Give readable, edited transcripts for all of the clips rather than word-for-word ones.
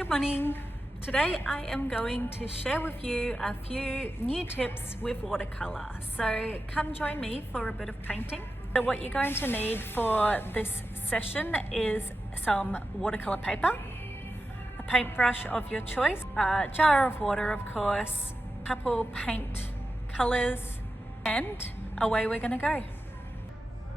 Good morning. Today I am going to share with you a few new tips with watercolor. So come join me for a bit of painting. So what you're going to need for this session is some watercolor paper, a paintbrush of your choice, a jar of water of course, a couple paint colors, and away we're going to go.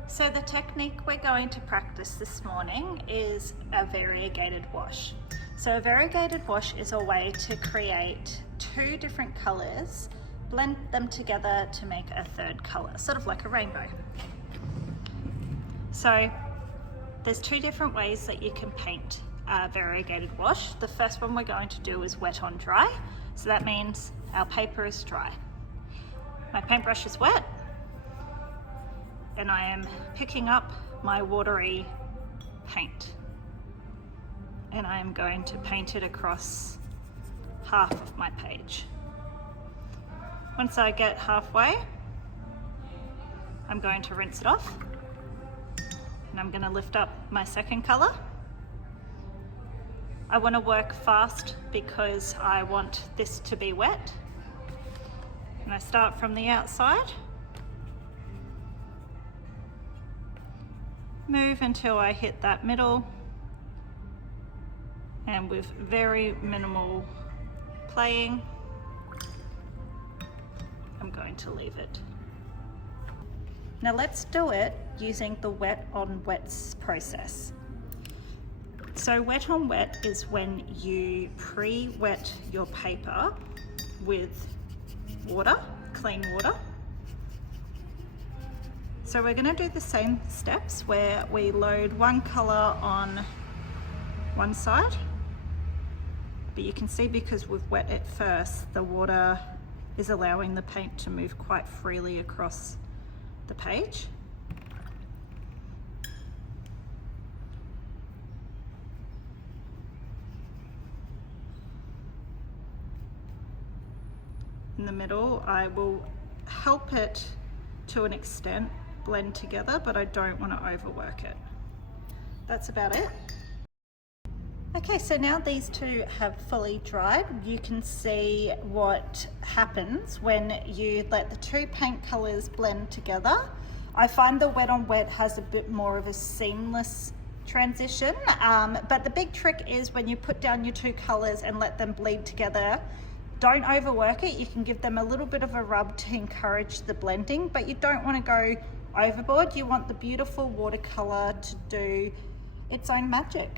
So the technique we're going to practice this morning is a variegated wash. So a variegated wash is a way to create two different colors, blend them together to make a third color, sort of like a rainbow. So there's two different ways that you can paint a variegated wash. The first one we're going to do is wet on dry. So that means our paper is dry. My paintbrush is wet, and I am picking up my watery paint, and I am going to paint it across half of my page. Once I get halfway, I'm going to rinse it off, and I'm going to lift up my second color. I want to work fast because I want this to be wet, and I start from the outside, move until I hit that middle, and with very minimal playing, I'm going to leave it. Now let's do it using the wet on wet process. So wet on wet is when you pre-wet your paper with water, clean water. So we're going to do the same steps where we load one color on one side, but you can see because we've wet it first, the water is allowing the paint to move quite freely across the page. In the middle, I will help it to an extent blend together, but I don't want to overwork it. That's about it. Okay, so now these two have fully dried. You can see what happens when you let the two paint colors blend together. I find the wet on wet has a bit more of a seamless transition, but the big trick is when you put down your two colors and let them bleed together, don't overwork it. You can give them a little bit of a rub to encourage the blending, but you don't want to go overboard. You want the beautiful watercolor to do its own magic.